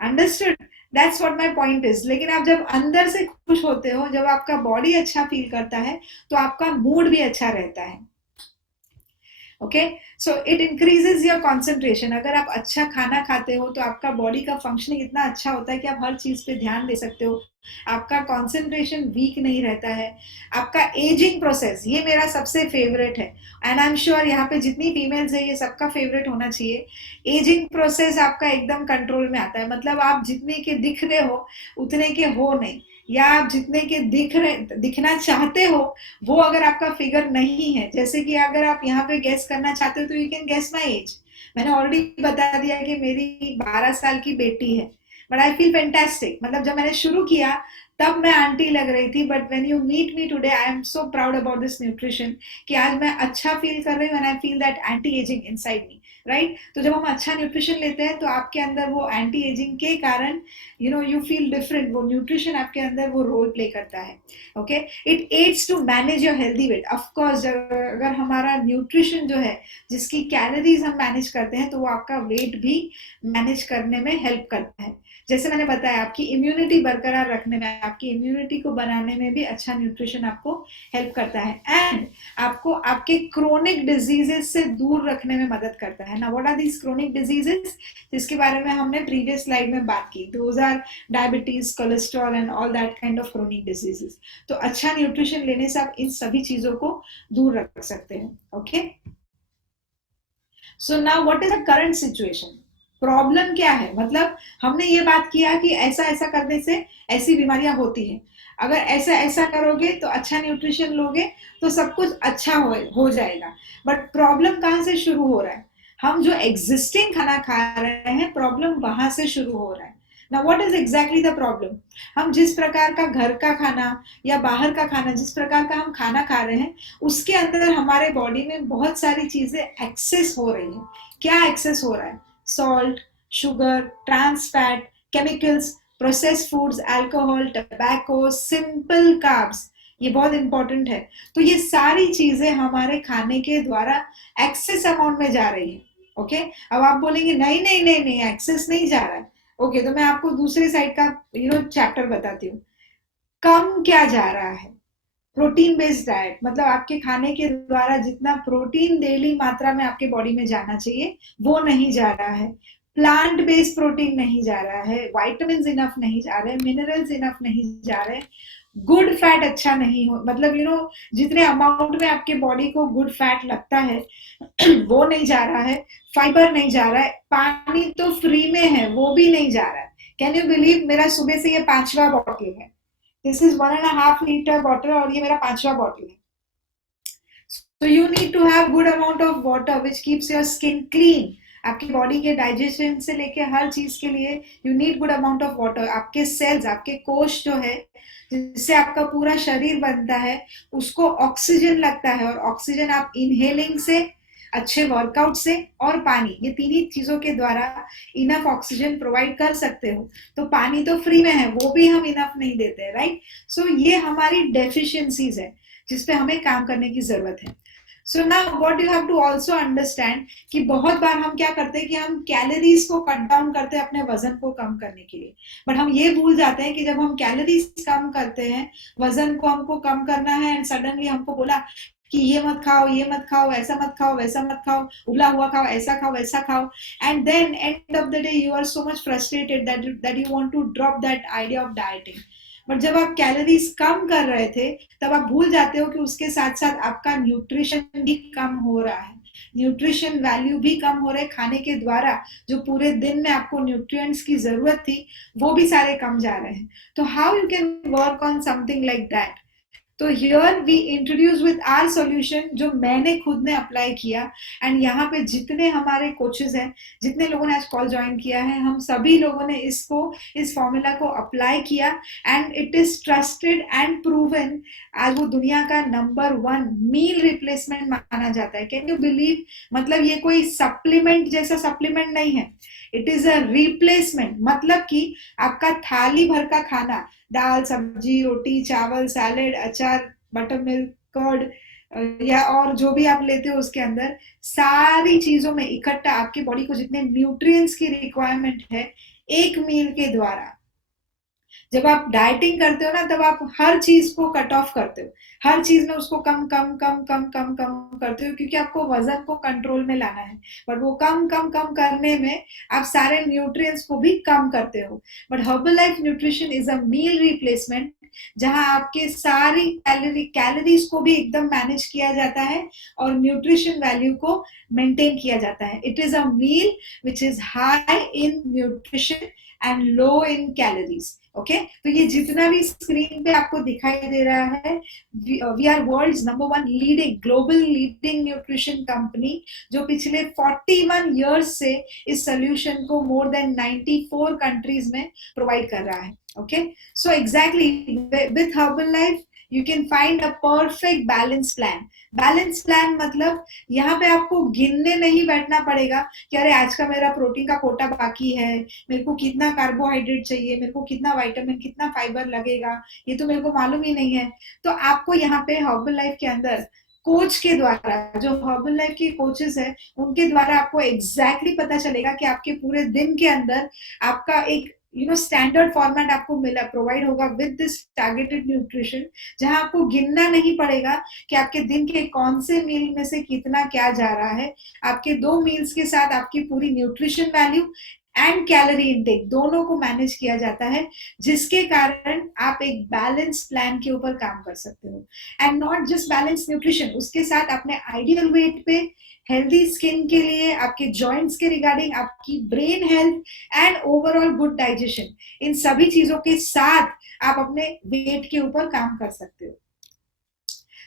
Understood? That's what my point is. लेकिन आप जब अंदर से खुश होते हो, जब आपका बॉडी अच्छा फील करता है, तो आपका मूड भी अच्छा रहता है. Okay, so it increases your concentration. अगर आप अच्छा खाना खाते हो तो आपका बॉडी का फंक्शनिंग इतना अच्छा होता है कि आप हर चीज पे ध्यान दे सकते हो, आपका कॉन्सेंट्रेशन वीक नहीं रहता है. आपका एजिंग प्रोसेस, ये मेरा सबसे फेवरेट है, एंड आई एम श्योर यहाँ पे जितनी फीमेल्स है ये सबका फेवरेट होना चाहिए. एजिंग प्रोसेस आपका एकदम कंट्रोल में आता है. मतलब आप जितने के दिख रहे हो उतने के हो नहीं, या आप जितने के दिखना चाहते हो वो अगर आपका फिगर नहीं है. जैसे कि अगर आप यहाँ पे गेस करना चाहते हो तो you can guess my age. मैंने ऑलरेडी बता दिया कि मेरी 12 साल की बेटी है, बट आई फील फैंटास्टिक. मतलब जब मैंने शुरू किया तब मैं आंटी लग रही थी, but when you meet me today I am so proud about this nutrition कि आज मैं अच्छा फील कर रही हूँ, and I feel that anti ageing inside me, right? तो जब हम अच्छा न्यूट्रिशन लेते हैं तो आपके अंदर वो एंटी एजिंग के कारण यू फील डिफरेंट. वो न्यूट्रिशन आपके अंदर वो रोल प्ले करता है. Okay, it aids to manage your healthy weight. Of course अगर हमारा न्यूट्रिशन जो है, जिसकी कैलोरीज हम मैनेज करते हैं, तो वो आपका वेट भी मैनेज करने में हेल्प करता है. जैसे मैंने बताया, आपकी इम्यूनिटी बरकरार रखने में, आपकी इम्यूनिटी को बनाने में भी अच्छा न्यूट्रिशन आपको हेल्प करता है, एंड आपको आपके क्रोनिक डिजीजेस से दूर रखने में मदद करता है. ना what are these chronic diseases, जिसके बारे में हमने प्रीवियस स्लाइड में बात की? Those are diabetes, cholesterol and all that kind of chronic diseases. तो अच्छा न्यूट्रिशन लेने से आप इन सभी चीजों को दूर रख सकते हैं. Okay, so now what is the current situation? Problem क्या है? मतलब हमने ये बात किया कि ऐसा ऐसा करने से ऐसी बीमारियां होती हैं, अगर ऐसा ऐसा करोगे तो अच्छा न्यूट्रिशन लोगे तो सब कुछ अच्छा हो जाएगा. बट प्रॉब्लम कहाँ से शुरू हो रहा है? हम जो एग्जिस्टिंग खाना खा रहे हैं, प्रॉब्लम वहां से शुरू हो रहा है. ना what is exactly the problem? हम जिस प्रकार का घर का खाना या बाहर का खाना, जिस प्रकार का हम खाना खा रहे हैं, उसके अंदर हमारे बॉडी में बहुत सारी चीजें एक्सेस हो रही हैं. क्या एक्सेस हो रहा है? Salt, sugar, trans fat, chemicals, processed foods, alcohol, tobacco, simple carbs. ये बहुत इंपॉर्टेंट है. तो ये सारी चीजें हमारे खाने के द्वारा एक्सेस अमाउंट में जा रही है. ओके, अब आप बोलेंगे नहीं नहीं नहीं नहीं, एक्सेस नहीं जा रहा है. ओके, तो मैं आपको दूसरे साइड का चैप्टर बताती हूँ. कम क्या जा रहा है? प्रोटीन बेस्ड डाइट, मतलब आपके खाने के द्वारा जितना प्रोटीन डेली मात्रा में आपके बॉडी में जाना चाहिए वो नहीं जा रहा है. प्लांट बेस्ड प्रोटीन नहीं जा रहा है, वाइटामिन इनफ नहीं जा रहे, मिनरल्स इनफ नहीं जा रहे, गुड फैट अच्छा नहीं हो, मतलब जितने अमाउंट में आपके बॉडी को गुड फैट लगता है वो नहीं जा रहा है. फाइबर नहीं जा रहा है, पानी तो फ्री में है वो भी नहीं जा रहा है. कैन यू बिलीव, मेरा सुबह से ये 5वां बॉटल है. दिस इज 1.5 लीटर बॉटल और ये मेरा 5वां बॉटल है. So you need to have good amount of water which keeps your skin clean. आपकी बॉडी के डाइजेशन से लेके हर चीज के लिए you need good amount of water. आपके सेल्स, आपके कोश जो है जिससे आपका पूरा शरीर बनता है, उसको ऑक्सीजन लगता है, और ऑक्सीजन आप इनहेलिंग से अच्छे वर्कआउट से और पानी, ये तीन ही चीजों के द्वारा इनफ ऑक्सीजन प्रोवाइड कर सकते हो। तो पानी तो फ्री में है, वो भी हम इनफ नहीं देते हैं, राइट। सो ये हमारी डेफिशिएंसीज है जिसपे हमें काम करने की जरूरत है। So now what you have to also understand कि बहुत बार हम क्या करते हैं कि हम कैलोरीज को कट डाउन करते हैं अपने वजन को कम करने के लिए, बट हम ये भूल जाते हैं कि जब हम कैलोरीज कम करते हैं, वजन को हमको कम करना है, एंड सडनली हमको बोला कि ये मत खाओ, ये मत खाओ, ऐसा मत खाओ, वैसा मत खाओ, उबला हुआ खाओ, ऐसा खाओ, वैसा खाओ, and then end of the day you are so much frustrated that you want to drop that idea of dieting. But जब आप कैलोरीज कम कर रहे थे तब आप भूल जाते हो कि उसके साथ साथ आपका न्यूट्रिशन भी कम हो रहा है, न्यूट्रिशन वैल्यू भी कम हो रहे खाने के द्वारा, जो पूरे दिन में आपको न्यूट्रिएंट्स की जरूरत थी वो भी सारे कम जा रहे हैं। तो how you can work on something like that? तो here we introduce with our solution, जो मैंने खुद ने अप्लाई किया, एंड यहाँ पे जितने हमारे कोचेस हैं, जितने लोगों ने आज कॉल ज्वाइन किया है, हम सभी लोगों ने इसको, इस फॉर्मूला को अप्लाई किया, and it is trusted and proven. आज वो दुनिया का नंबर 1 मील रिप्लेसमेंट माना जाता है। Can you believe? मतलब ये कोई सप्लीमेंट जैसा सप्लीमेंट नहीं है, इट इज अ रिप्लेसमेंट। मतलब कि आपका थाली भर का खाना, दाल सब्जी रोटी चावल सैलेड अचार बटर मिल्क कर्ड या और जो भी आप लेते हो उसके अंदर सारी चीजों में इकट्ठा आपकी बॉडी को जितने न्यूट्रिएंट्स की रिक्वायरमेंट है एक मील के द्वारा। जब आप डाइटिंग करते हो ना तब आप हर चीज को कट ऑफ करते हो, हर चीज में उसको कम कम कम कम कम कम करते हो, क्योंकि आपको वजन को कंट्रोल में लाना है। बट वो कम कम कम करने में आप सारे न्यूट्रिएंट्स को भी कम करते हो। But Herbalife nutrition is a meal replacement, जहां आपके सारी कैलोरीज को भी एकदम मैनेज किया जाता है और न्यूट्रिशन वैल्यू को मेंटेन किया जाता है। It is a meal which is high in nutrition and low in calories. Okay, तो ये जितना भी स्क्रीन पे आपको दिखाई दे रहा है, we are world's number 1 leading global leading nutrition company, जो पिछले 41 इयर्स से इस सोल्यूशन को मोर देन 94 कंट्रीज में प्रोवाइड कर रहा है। Okay, so exactly with Herbalife you can find a perfect balance plan। Balance plan मतलब यहाँ पे आपको गिनने नहीं बैठना पड़ेगा कि अरे आज का मेरा प्रोटीन का कोटा बाकी है, मेरे को कितना कार्बोहाइड्रेट चाहिए, मेरे को कितना विटामिन कितना फाइबर लगेगा, ये तो मेरे को मालूम ही नहीं है। तो आपको यहाँ पे हर्बल लाइफ के अंदर कोच के द्वारा, जो हर्बल लाइफ के कोचेस है उनके द्वारा आपको एग्जैक्टली पता चलेगा कि आपके पूरे दिन के अंदर आपका एक स्टैंडर्ड फॉर्मेट आपको मिला प्रोवाइड होगा विद दिस टारगेटेड न्यूट्रिशन, जहां आपको गिनना नहीं पड़ेगा कि आपके दिन के कौन से मील में से कितना क्या जा रहा है। आपके 2 मील्स के साथ आपकी पूरी nutrition value and calorie intake दोनों को मैनेज किया जाता है, जिसके कारण आप एक बैलेंस प्लान के ऊपर काम कर सकते हो। And not just balance nutrition, उसके साथ अपने आइडियल वेट पे, हेल्दी स्किन के लिए, आपके जॉइंट्स के रिगार्डिंग, आपकी brain health and overall good digestion, इन सभी चीजों के साथ आप अपने वेट के ऊपर काम कर सकते हो।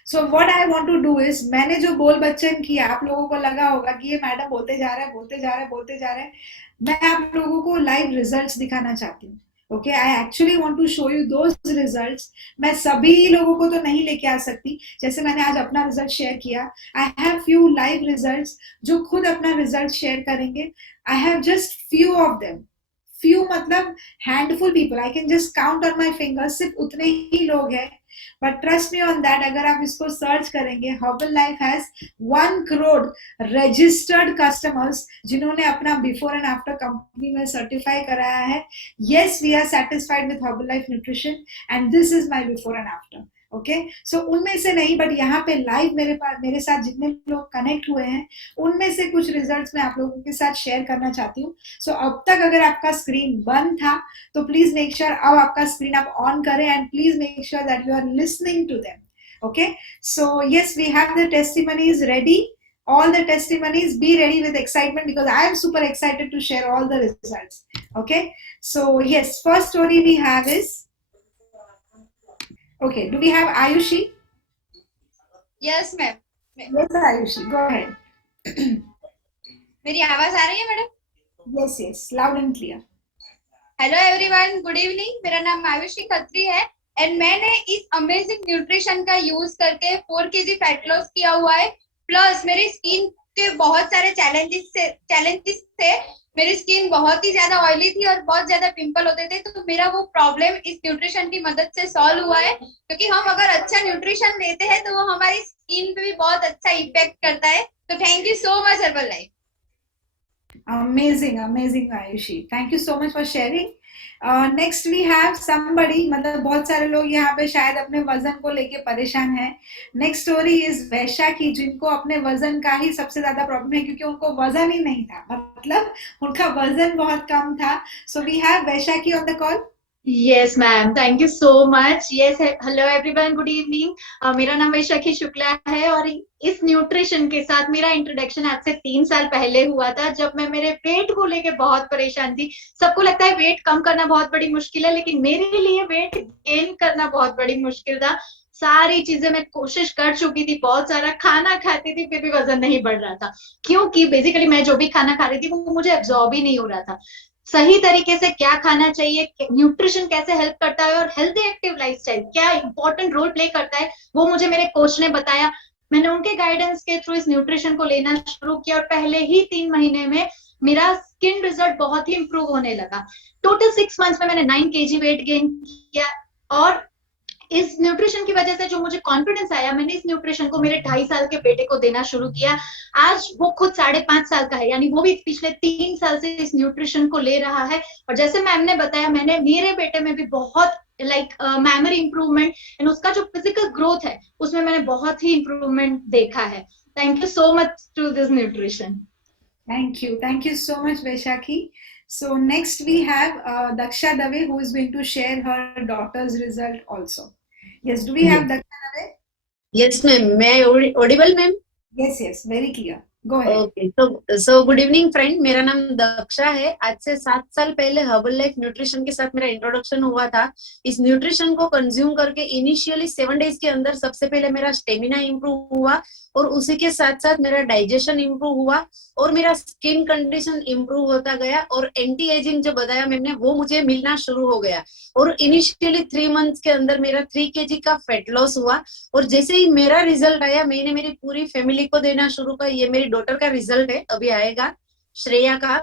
So what I want to do is, मैंने जो बोल बच्चन किया, आप लोगों को लगा होगा कि ये मैडम बोलते जा रहा है बोलते जा रहा है बोलते जा रहा है, मैं आप लोगों को लाइव रिजल्ट्स दिखाना चाहती हूँ। Okay, I actually want to show you those results. मैं सभी लोगों को तो नहीं लेके आ सकती, जैसे मैंने आज अपना रिजल्ट शेयर किया, I have few live results जो खुद अपना रिजल्ट शेयर करेंगे। I have just few of them, few मतलब handful people, I can just count on my fingers, सिर्फ उतने ही लोग हैं। But trust me on that, अगर आप इसको सर्च करेंगे, Herbalife has 1 crore registered customers जिन्होंने अपना बिफोर एंड आफ्टर कंपनी में सर्टिफाई कराया है। Yes, we are satisfied with Herbalife nutrition and this is my before and after. Okay, so उनमें से नहीं, बट यहाँ पे लाइव मेरे साथ जितने लोग कनेक्ट हुए हैं उनमें से कुछ रिजल्ट्स मैं आप लोगों के साथ शेयर करना चाहती हूँ। सो अब तक अगर आपका स्क्रीन बंद था तो प्लीज मेक श्योर अब आपका स्क्रीन आप ऑन करें, and please make sure that you are listening to them. Okay, so yes, we have the testimonies ready, all the testimonies. Be ready with excitement because I am super excited to share all the results. Okay, so yes, first story we have is, okay, do we have Ayushi? Yes ma'am. Yes, Ayushi, go ahead. मेरी आवाज आ रही है madam? Yes, yes, loud and clear. Hello everyone, good evening. मेरा नाम आयुषी खत्री है and मैंने इस amazing nutrition का यूज करके 4 kg फैट लॉस किया हुआ है, प्लस मेरी स्किन के बहुत सारे चैलेंजेस थे। मेरी स्किन बहुत ही ज्यादा ऑयली थी और बहुत ज्यादा पिंपल होते थे, तो मेरा वो प्रॉब्लम इस न्यूट्रिशन की मदद से सॉल्व हुआ है। क्योंकि हम अगर अच्छा न्यूट्रिशन लेते हैं तो वो हमारी स्किन पे भी बहुत अच्छा इफेक्ट करता है। तो thank you so much herbal life. Amazing, amazing, Ayushi. Thank you so much for sharing. Next we have somebody, मतलब बहुत सारे लोग यहाँ पे शायद अपने वजन को लेके परेशान हैं. Next story is वैशा की, जिनको अपने वजन का ही सबसे ज्यादा प्रॉब्लम है, क्योंकि उनको वजन ही नहीं था, मतलब उनका वजन बहुत कम था. So we have वैशा की on the call. Yes, ma'am. Thank you so much. Yes, hello everyone. Good evening. मेरा नाम वैशाखी शुक्ला है और इस न्यूट्रिशन के साथ मेरा इंट्रोडक्शन आज से 3 साल पहले हुआ था, जब मैं मेरे वेट को लेके बहुत परेशान थी. सबको लगता है वेट कम करना बहुत बड़ी मुश्किल है, लेकिन मेरे लिए वेट गेन करना बहुत बड़ी मुश्किल था. सारी चीजें मैं कोशिश कर चुकी थी, बहुत सारा खाना खाती थी, फिर भी वजन नहीं बढ़ रहा था. क्योंकि बेसिकली मैं जो भी खाना खा रही थी वो मुझे एब्जॉर्ब ही नहीं हो रहा था. सही तरीके से क्या खाना चाहिए, न्यूट्रिशन कैसे हेल्प करता है और हेल्दी एक्टिव लाइफस्टाइल क्या इंपॉर्टेंट रोल प्ले करता है, वो मुझे मेरे कोच ने बताया. मैंने उनके गाइडेंस के थ्रू इस न्यूट्रिशन को लेना शुरू किया और पहले ही 3 महीने में मेरा स्किन रिजल्ट बहुत ही इंप्रूव होने लगा. टोटल 6 मंथ्स में मैंने 9 kg वेट गेन किया. और इस न्यूट्रिशन की वजह से जो मुझे कॉन्फिडेंस आया, मैंने इस न्यूट्रिशन को मेरे 2.5 साल के बेटे को देना शुरू किया. आज वो खुद 5.5 साल का है, यानी वो भी पिछले 3 साल से इस न्यूट्रिशन को ले रहा है. और जैसे मैम ने बताया, मैंने मेरे बेटे में भी बहुत मेमोरी इंप्रूवमेंट एंड उसका जो फिजिकल ग्रोथ है उसमें मैंने बहुत ही इंप्रूवमेंट देखा है. Thank you so much to this nutrition. Thank you so much, Vaishakhi. So next we have Daksha Dave, who is going to share her daughter's result also. Yes, do we have Daksha Dave? Yes, ma'am. May I audible, ma'am? Yes, very clear. Go ahead. Okay, so good evening friend. मेरा नाम दक्षा है. आज से 7 साल पहले herbal life nutrition के साथ मेरा इंट्रोडक्शन हुआ था. इस न्यूट्रिशन को कंज्यूम करके इनिशियली 7 डेज के अंदर सबसे पहले मेरा स्टेमिना इंप्रूव हुआ और उसी के साथ साथ मेरा डाइजेशन इंप्रूव हुआ और मेरा स्किन कंडीशन इंप्रूव होता गया और एंटी एजिंग जो बताया मैंने वो मुझे मिलना शुरू हो गया. और इनिशियली 3 मंथ्स के अंदर मेरा 3 kg का फेट लॉस हुआ. और जैसे ही मेरा रिजल्ट आया, मैंने मेरी पूरी फैमिली को देना शुरू किया. ये मेरी डॉटर का रिजल्ट है, अभी आएगा, श्रेया का,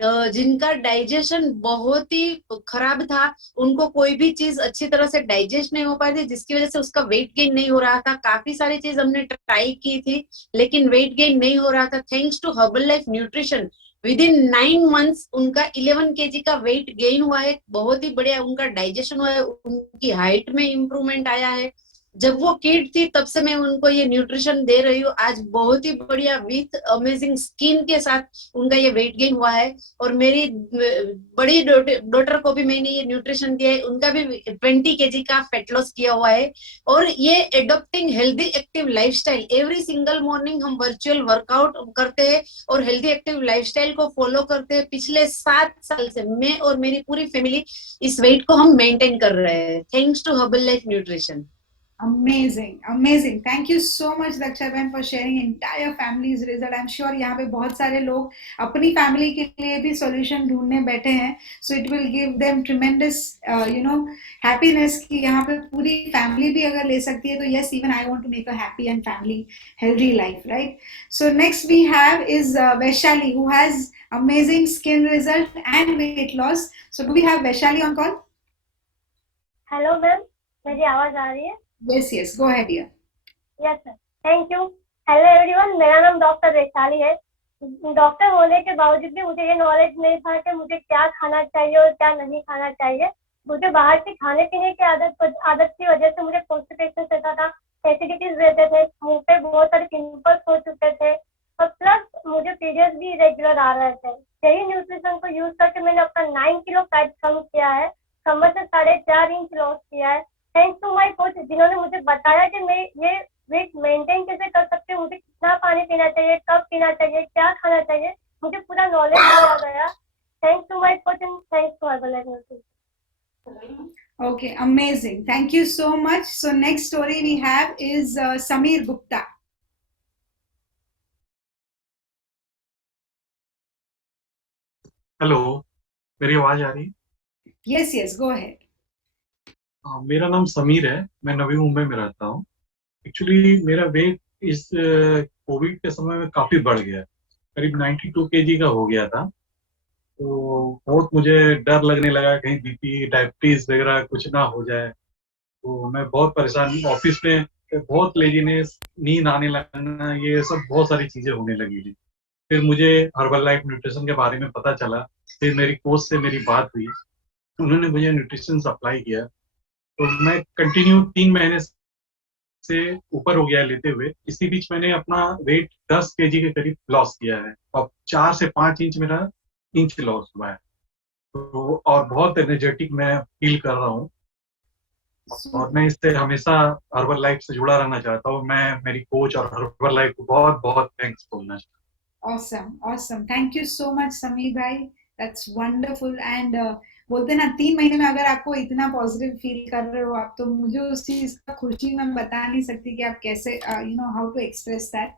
जिनका डाइजेशन बहुत ही खराब था. उनको कोई भी चीज अच्छी तरह से डाइजेस्ट नहीं हो पाई थी, जिसकी वजह से उसका वेट गेन नहीं हो रहा था. काफी सारी चीज हमने ट्राई की थी लेकिन वेट गेन नहीं हो रहा था. Thanks to Herbalife nutrition within 9 months उनका 11 kg का वेट गेन हुआ है. बहुत ही बढ़िया उनका डाइजेशन हुआ है, उनकी हाइट में इम्प्रूवमेंट आया है. जब वो किड थी तब से मैं उनको ये न्यूट्रिशन दे रही हूँ. आज बहुत ही बढ़िया विथ अमेजिंग स्किन के साथ उनका ये वेट गेन हुआ है. और मेरी बड़ी डॉटर को भी मैंने ये न्यूट्रिशन दिया है, उनका भी 20 kg का फेट लॉस किया हुआ है. और ये adopting healthy active lifestyle, every single morning हम वर्चुअल वर्कआउट करते हैं और हेल्दी एक्टिव लाइफस्टाइल को फॉलो करते हैं. पिछले 7 साल से मैं और मेरी पूरी फैमिली इस वेट को हम मेंटेन कर रहे हैं. Thanks to Herbalife nutrition. Amazing. Thank you so much, Daksha Ben, for sharing entire family's result. I'm sure यहाँ पे बहुत सारे लोग अपनी फैमिली के लिए भी solution ढूंढने बैठे हैं. So it will give them tremendous, happiness कि यहाँ पे पूरी family भी अगर ले सकती है तो yes, even I want to make a happy and family healthy life, right? So next we have is Vaishali, who has amazing skin result and weight loss. So do we have Vaishali on call? Hello ma'am, मेरी आवाज आ रही है? Yes, go ahead, dear. Yes sir, thank you. Hello everyone, मेरा नाम doctor Vaishali है. Doctor होने के बावजूद भी मुझे ये नॉलेज नहीं था कि मुझे क्या खाना चाहिए और क्या नहीं खाना चाहिए. मुझे बाहर से खाने पीने की आदत की वजह से मुझे कॉन्स्टिपेशन रहता था, एसिडिटीज रहते थे, मुंह पे बहुत सारे पिंपल्स हो चुके थे और प्लस मुझे पीरियड्स भी रेगुलर आ रहे थे. यही न्यूट्रिशन को यूज करके मैंने अपना 9 किलो फैट कम किया है, कमर से 4.5 इंच लॉस किया है. थैंक्स टू माय कोच, जिन्होंने मुझे बताया कि मैं ये वेट मेंटेन कैसे कर सकती हूँ, मुझे कितना पानी पीना चाहिए, कब पीना चाहिए, क्या खाना चाहिए, मुझे पूरा नॉलेज दिया गया. Thanks to my coach and thanks to Herbalife nutrition. Okay, amazing. Thank you so much. So next story we have is Sameer Gupta. Hello, मेरी आवाज आ रही है? Yes, go ahead. मेरा नाम समीर है, मैं नवी मुंबई में रहता हूँ. एक्चुअली मेरा वेट इस कोविड के समय में काफी बढ़ गया, करीब 92 kg का हो गया था। तो बहुत मुझे डर लगने लगा कहीं बीपी डायबिटीज वगैरह कुछ ना हो जाए। तो मैं बहुत परेशान हूँ, ऑफिस में बहुत लेजीनेस, नींद आने लगना, ये सब बहुत सारी चीजें होने लगी थी। फिर मुझे हर्बल लाइफ न्यूट्रिशन के बारे में पता चला, फिर मेरी कोच से मेरी बात हुई, उन्होंने मुझे न्यूट्रिशन अप्लाई किया। तो मैं कंटिन्यू 3 महीने से ऊपर हो गया लेते हुए। इसी बीच मैंने अपना वेट 10 kg के करीब लॉस किया है, और 4 से 5 इंच मेरा इंच लॉस हुआ है। तो और बहुत एनर्जेटिक मैं फील कर रहा हूँ, और मैं इससे हमेशा हर्बल लाइफ से जुड़ा रहना चाहता हूँ। मैं मेरी कोच और हर्बल लाइफ को बहुत बहुत थैंक्स बोलना चाहता हूँ। Awesome, awesome. Thank you so much, Sameer भाई. That's wonderful. And बोलते ना 3 महीने में अगर आपको इतना पॉजिटिव फील कर रहे हो आप, तो मुझे उस चीज का खुशी मैं बता नहीं सकती कि आप कैसे हाउ टू एक्सप्रेस दैट.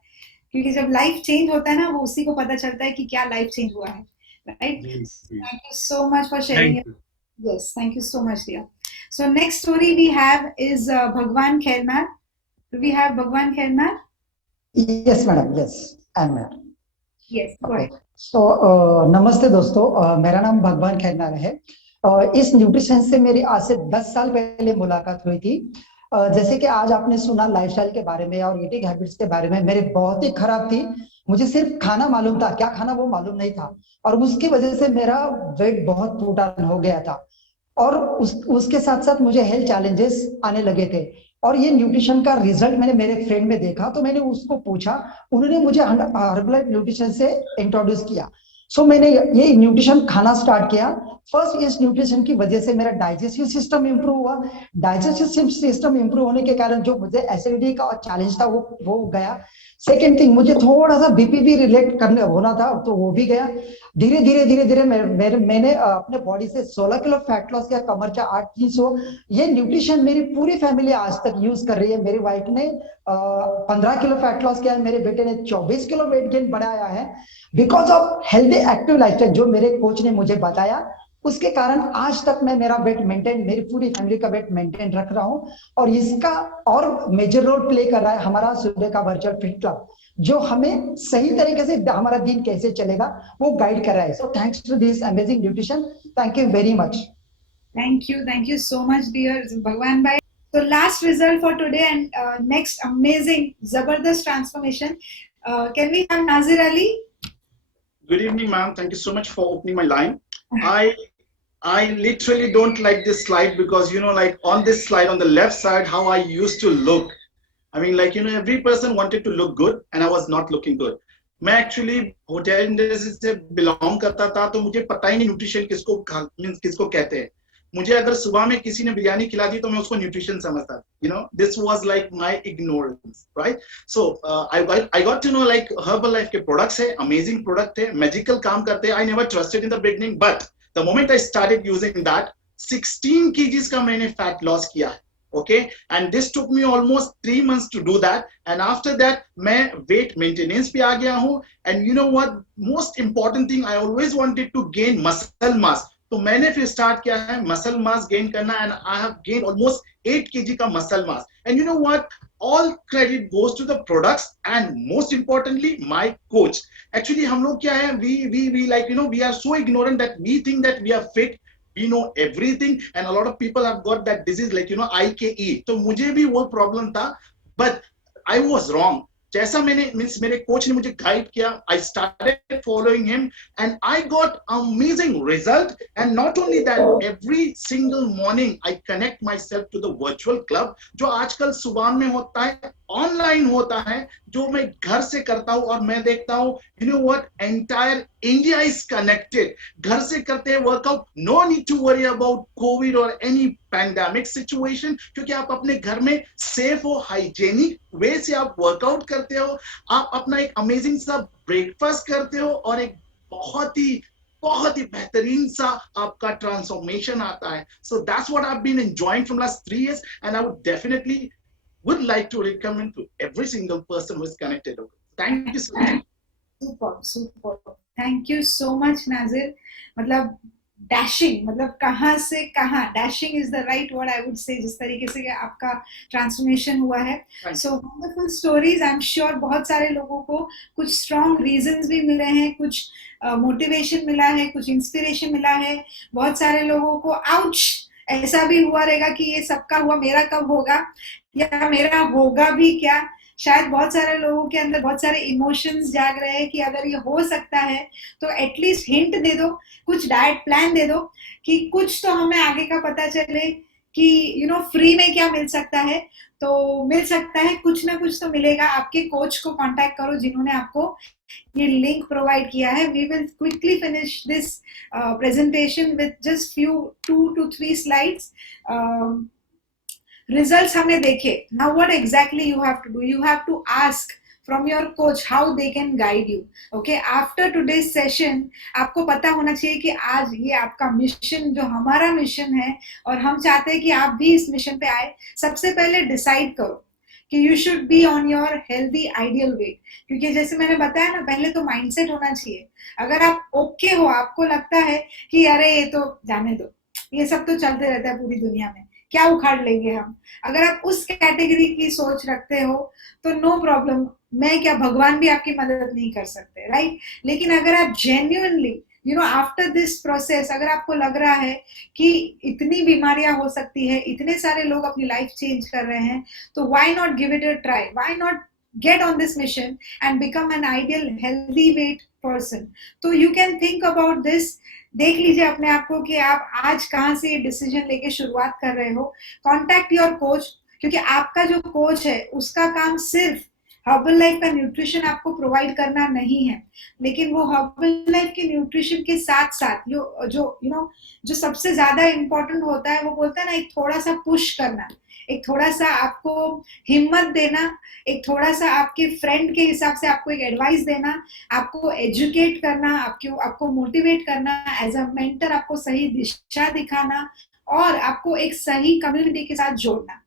क्योंकि जब लाइफ चेंज होता है ना, वो उसी को पता चलता है कि क्या लाइफ चेंज हुआ है, राइट? जी जी, thank you so much for sharing thank it. You. Yes, thank you so much, dear. So next story we have is Bhagwan Khairnar. Do we have Bhagwan Khairnar? Yes, madam. Yes, I'm here. Yes, go Okay. ahead. So, नमस्ते दोस्तों, मेरा नाम भगवान खैरनार है। इस nutrition से मेरी आज से 10 साल पहले मुलाकात हुई थी। जैसे कि आज आपने सुना लाइफस्टाइल के बारे में और ईटिंग हैबिट्स के बारे में, मेरे बहुत ही खराब थी। मुझे सिर्फ खाना मालूम था, क्या खाना वो मालूम नहीं था, और उसकी वजह से मेरा वेट बहुत टूटा हो गया था। और उसके साथ साथ मुझे हेल्थ चैलेंजेस आने लगे थे। और ये न्यूट्रिशन का रिजल्ट मैंने मेरे फ्रेंड में देखा, तो मैंने उसको पूछा, उन्होंने मुझे हर्बलाइफ न्यूट्रिशन से इंट्रोड्यूस किया। सो मैंने ये न्यूट्रिशन खाना स्टार्ट किया। फर्स्ट, इस न्यूट्रिशन की वजह से मेरा डाइजेस्टिव सिस्टम इंप्रूव हुआ। डाइजेस्टिव सिस्टम इंप्रूव होने के कारण जो मुझे एसिडिटी का चैलेंज था वो गया। सेकेंड थिंग, मुझे थोड़ा सा बीपी भी रिलेट करने होना था, तो वो भी गया। धीरे धीरे मैंने अपने बॉडी से 16 किलो फैट लॉस किया, कमर का 8 ये न्यूट्रिशन मेरी पूरी फैमिली आज तक यूज कर रही है। मेरी वाइफ ने 15 किलो फैट लॉस किया है, मेरे बेटे ने 24 किलो वेट गेन बढ़ाया है, because of healthy active lifestyle जो मेरे कोच ने मुझे बताया। उसके कारण आज तक मैं मेरा वेट मेंटेन, मेरी पूरी फैमिली का वेट मेंटेन रख रहा हूं। और इसका और मेजर रोल प्ले कर रहा है हमारा सूर्य का वर्चुअल फिट क्लब, जो हमें सही तरीके से हमारा दिन कैसे चलेगा वो गाइड कर रहा है। So thanks to this amazing nutrition, thank you very much. Thank you so much, dear Bhagwan Bhai. So last result for today, and next amazing Zabardast transformation. Can we have Nazir Ali? Good evening, ma'am. Thank you so much for opening my line. I literally don't like this slide because, like on this slide on the left side, how I used to look. I mean, like, every person wanted to look good and I was not looking good. मैं actually hotel industry से belong करता था, तो मुझे पता ही नहीं nutrition किसको कहते हैं। मुझे अगर सुबह में किसी ने बिरयानी खिला दी तो मैं उसको न्यूट्रिशन समझता था। This was like my ignorance, right? So I got to know like Herbalife के प्रोडक्ट्स है, अमेजिंग प्रोडक्ट है, मैजिकल काम करते हैं। I never trusted in the beginning, but the moment I started using that, 16 kgs का मैंने fat loss किया है। Okay, and this took me almost 3 months to do that, and after that मैं weight maintenance पे आ गया हूँ। And you know what, most important thing, I always wanted to gain muscle mass, तो मैंने फिर start किया है muscle mass gain करना, and I have gained almost 8 kg का muscle mass. And you know what, all credit goes to the products and most importantly my coach. Actually हम लोग क्या है, we like, we are so ignorant that we think that we are fit, we know everything, and a lot of people have got that disease like IKE. तो मुझे भी वो problem था, but I was wrong. जैसा मेरे coach ने मुझे guide किया, I started following him and I got amazing result. And not only that, every single morning I connect myself to the virtual club, जो आजकल सुबह में होता है, ऑनलाइन होता है, जो मैं घर से करता हूँ। और मैं देखता हूँ, you know what, entire India is connected. घर से करते हैं workout, no need to worry about COVID or any pandemic situation, क्योंकि आप अपने घर में सेफ हो, हाइजेनिक वे से आप वर्कआउट करते हो, आप अपना एक अमेजिंग सा ब्रेकफास्ट करते हो, और एक बहुत ही बेहतरीन सा आपका ट्रांसफॉर्मेशन आता है। So that's what I've been enjoying from last 3 years, and I would definitely would like to recommend to every single person who is connected. Thank you so much. Super. Thank you so much, Nazir. मतलब dashing, मतलब कहाँ से कहाँ, dashing is the right word I would say, जिस तरीके से आपका transformation हुआ है. So wonderful stories. I am sure बहुत सारे लोगों को कुछ स्ट्रॉन्ग रीजंस भी मिले हैं, कुछ मोटिवेशन मिला है, कुछ इंस्पिरेशन मिला है. बहुत सारे लोगों को आउच ऐसा भी हुआ रहेगा कि ये सबका हुआ, मेरा कब होगा, या मेरा होगा भी क्या. शायद बहुत सारे लोगों के अंदर बहुत सारे इमोशंस जाग रहे हैं कि अगर ये हो सकता है तो एटलीस्ट हिंट दे दो, कुछ डाइट प्लान दे दो कि कुछ तो हमें आगे का पता चले कि यू नो फ्री में क्या मिल सकता है. तो मिल सकता है, कुछ ना कुछ तो मिलेगा. आपके कोच को कांटेक्ट करो जिन्होंने आपको ये लिंक प्रोवाइड किया है. We will quickly finish this presentation with just few 2 to 3 slides. Results हमने देखे. Now what exactly you have to do? You have to ask from your coach how they can guide you. Okay, after today's session आपको पता होना चाहिए कि आज ये आपका मिशन, जो हमारा मिशन है और हम चाहते हैं कि आप भी इस मिशन पे आए. सबसे पहले डिसाइड करो कि you should be on your healthy ideal weight. क्योंकि जैसे मैंने बताया ना, पहले तो माइंडसेट होना चाहिए. अगर आप ओके हो, आपको लगता है कि अरे ये तो जाने दो, ये सब तो चलते रहता है पूरी दुनिया में, क्या उखाड़ लेंगे हम, अगर आप उस कैटेगरी की सोच रखते हो तो नो प्रॉब्लम, मैं क्या, भगवान भी आपकी मदद नहीं कर सकते, राइट. लेकिन अगर आप genuinely you know after this process, अगर आपको लग रहा है कि इतनी बीमारियां हो सकती है, इतने सारे लोग अपनी लाइफ चेंज कर रहे हैं, तो why not give it a try, why not get on this mission and become an ideal healthy weight person. तो you can think about this. देख लीजिए अपने आप को कि आप आज कहाँ से ये डिसीजन लेके शुरुआत कर रहे हो. कॉन्टैक्ट योर कोच, क्योंकि आपका जो कोच है उसका काम सिर्फ हर्बल लाइफ का न्यूट्रिशन आपको प्रोवाइड करना नहीं है, लेकिन वो हर्बल लाइफ के न्यूट्रिशन के साथ साथ जो यू नो जो सबसे ज्यादा इम्पोर्टेंट होता है, वो बोलता है ना, एक थोड़ा सा पुश करना, एक थोड़ा सा आपको हिम्मत देना, एक थोड़ा सा आपके फ्रेंड के हिसाब से आपको एक एडवाइस देना, आपको एजुकेट करना, आपको मोटिवेट करना, एज अ मेंटर आपको सही दिशा दिखाना, और आपको एक सही कम्युनिटी के साथ जोड़ना.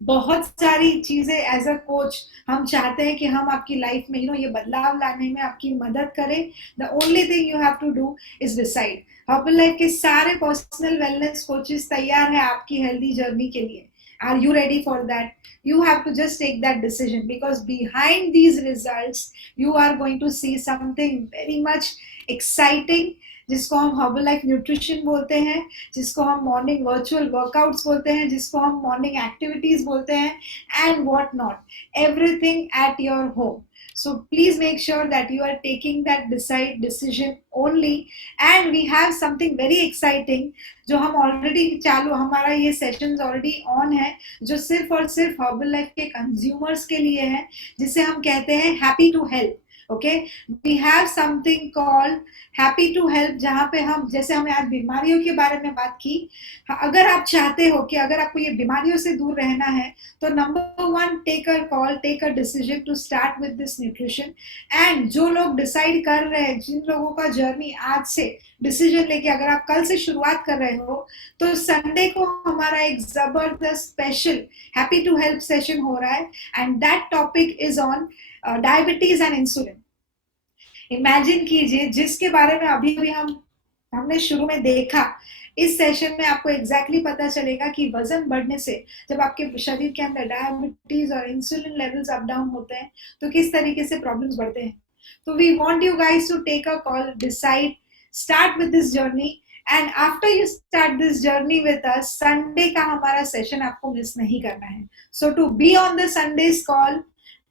बहुत सारी चीजें एज अ कोच हम चाहते हैं कि हम आपकी लाइफ में यू नो ये बदलाव लाने में आपकी मदद करें. The only thing you have to do is decide. Herbalife के सारे पर्सनल वेलनेस कोचेस तैयार है आपकी हेल्दी जर्नी के लिए. Are you ready for that? You have to just take that decision, because behind these results you are going to see something very much exciting, जिसको हम herbal life nutrition बोलते हैं, जिसको हम मॉर्निंग वर्चुअल वर्कआउट्स बोलते हैं, जिसको हम मॉर्निंग एक्टिविटीज बोलते हैं, and what not, everything at your home. So please make sure that you are taking that decision only. And we have something very exciting जो हम already चालू, हमारा ये sessions already on है, जो सिर्फ और सिर्फ हर्बल लाइफ के कंज्यूमर्स के लिए है, जिसे हम कहते हैं happy to help. Okay, we have something called happy to help, जहाँ पे हम, जैसे हमने आज बीमारियों के बारे में बात की, अगर आप चाहते हो कि अगर आपको ये बीमारियों से दूर रहना है, तो number 1, take a call, take a decision to start with this nutrition. And जो लोग डिसाइड कर रहे हैं, जिन लोगों का जर्नी आज से डिसीजन लेके, अगर आप कल से शुरुआत कर रहे हो, तो संडे को हमारा एक जबरदस्त special happy to help session हो रहा है, and that topic is on diabetes and insulin. Imagine कीजिए, जिसके बारे में अभी हमने शुरू में देखा, इस सेशन में आपको एग्जैक्टली पता चलेगा कि वजन बढ़ने से, जब आपके शरीर के अंदर डायबिटीज और इंसुलिन लेवल्स अप डाउन होते हैं, तो किस तरीके से प्रॉब्लम्स बढ़ते हैं. तो we want you guys to take a call, decide, start with this journey, and after you start this journey with us, Sunday का हमारा सेशन आपको मिस नहीं करना है. So to be on the Sunday's call,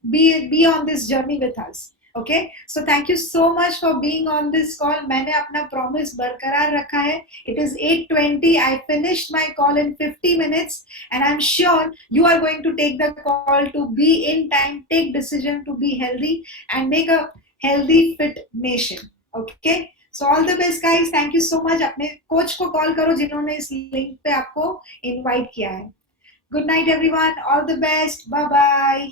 be on this journey with us. Okay, so thank you so much for being on this call. मैंने अपना promise बरकरार रखा है. It is 8:20. I finished my call in 50 minutes, and I'm sure you are going to take the call to be in time, take decision to be healthy and make a healthy fit nation. Okay, so all the best guys. Thank you so much. अपने coach को call करो जिन्होंने इस link पे आपको invite किया है. Good night everyone. All the best. Bye bye.